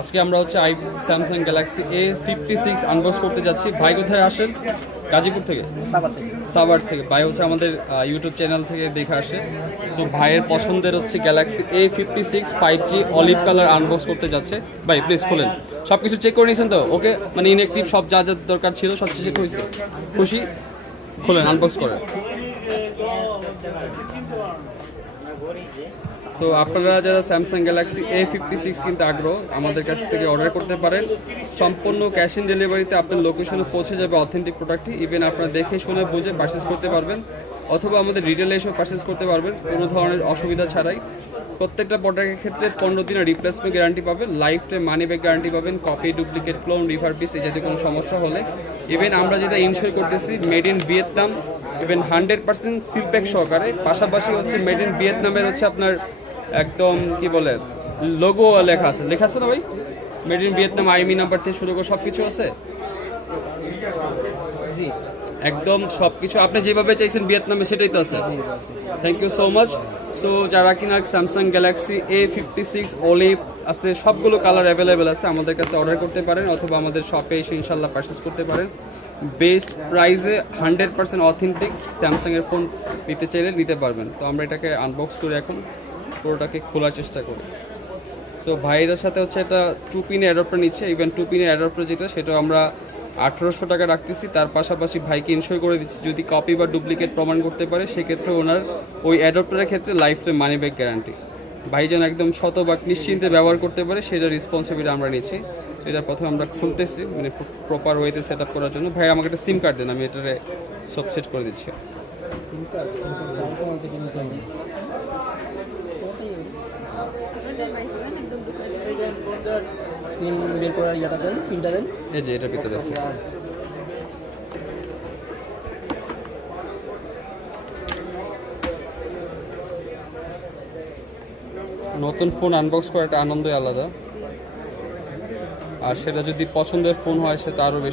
আজকে আমরা হচ্ছে স্যামসাং গ্যালাক্সি A56 আনবক্স করতে যাচ্ছি। ভাই কোথায় আসেন? গাজীপুর থেকে, সাভার থেকে। ভাই হচ্ছে আমাদের ইউটিউব চ্যানেল থেকে দেখে আসে। সো ভাইয়ের পছন্দের হচ্ছে Galaxy A56 5G olive colour unbox করতে যাচ্ছে। ভাই প্লিজ খোলেন। সব কিছু চেক করে নিয়েছেন তো? ওকে, মানে ইনঅ্যাক্টিভ সব যা যা দরকার ছিল সব কিছু চেক হয়েছে? খুশি? খোলেন, আনবক্স করেন। সো আপনারা যারা স্যামসাং গ্যালাক্সি A56 কিনতে আগ্রহ, আমাদের কাছ থেকে অর্ডার করতে পারেন। সম্পূর্ণ ক্যাশ অন ডেলিভারিতে আপনার লোকেশনে পৌঁছে যাবে অথেন্টিক প্রোডাক্টটি। ইভেন আপনারা দেখে শুনে বুঝে পারচেস করতে পারবেন, অথবা আমাদের রিটেলে এসেও পারচেস করতে পারবেন কোনো ধরনের অসুবিধা ছাড়াই। প্রত্যেকটা প্রোডাক্টের ক্ষেত্রে 15 দিনের রিপ্লেসমেন্ট গ্যারান্টি পাবেন, life time money back guarantee পাবেন, কপি, ডুপ্লিকেট, ক্লোন, রিফারবিশড এই জাতীয় কোনো সমস্যা হলে। ইভেন আমরা যেটা ইনশিওর করতেছি made in Vietnam, even 100% seal pack সহকারে। পাশাপাশি হচ্ছে মেড ইন ভিয়েতনামের হচ্ছে আপনার একদম কি বলে লোগো লেখা আছে না ভাই? Made in Vietnam IME number থেকে শুরু করে সব কিছু আছে। জি, একদম সব কিছু আপনি যেভাবে চাইছেন ভিয়েতনামে সেটাই তো আছে। Thank you so much. So যারা কিনা স্যামসাং গ্যালাক্সি A56 অলিভ আছে, সবগুলো কালার অ্যাভেলেবেল আছে, আমাদের কাছে অর্ডার করতে পারেন, অথবা আমাদের শপে এসে ইনশাল্লাহ পারচেস করতে পারেন। বেস্ট প্রাইসে 100% অথেন্টিক স্যামসাংয়ের ফোন নিতে চাইলে নিতে পারবেন। তো আমরা এটাকে আনবক্স করে এখন পুরোটাকে খোলার চেষ্টা করি। সো ভাইয়ের সাথে হচ্ছে এটা 2 পিনের অ্যাডাপ্টার নিচ্ছে। ইভেন 2 পিনের অ্যাডাপ্টার যেটা, সেটা আমরা 1800 টাকা রাখতেছি। তার পাশাপাশি ভাইকে ইনশিওর করে দিচ্ছি যদি কপি বা ডুপ্লিকেট প্রমাণ করতে পারে, সেক্ষেত্রে ওনার ওই অ্যাডাপ্টারের ক্ষেত্রে life time money back guarantee. ভাই যেন একদম শতভাগ নিশ্চিন্তে ব্যবহার করতে পারে, সেটা রেসপন্সিবিলিটি আমরা নিচ্ছি। সেটা প্রথমে আমরা খুলতেছি, মানে প্রপার ওয়েতে সেট আপ করার জন্য। ভাই আমাকে একটা সিম কার্ড দেন, আমি এটারে সব সেট করে দিচ্ছি। সিম বের করার ইয়াটা দেন, পিনটা দেন। এই যে এটার ভিতরে আছে। নতুন ফোন আনবক্স করা একটা আনন্দই আলাদা, আর সেটা যদি পছন্দের ফোন হয় সেটা আরও বেশি।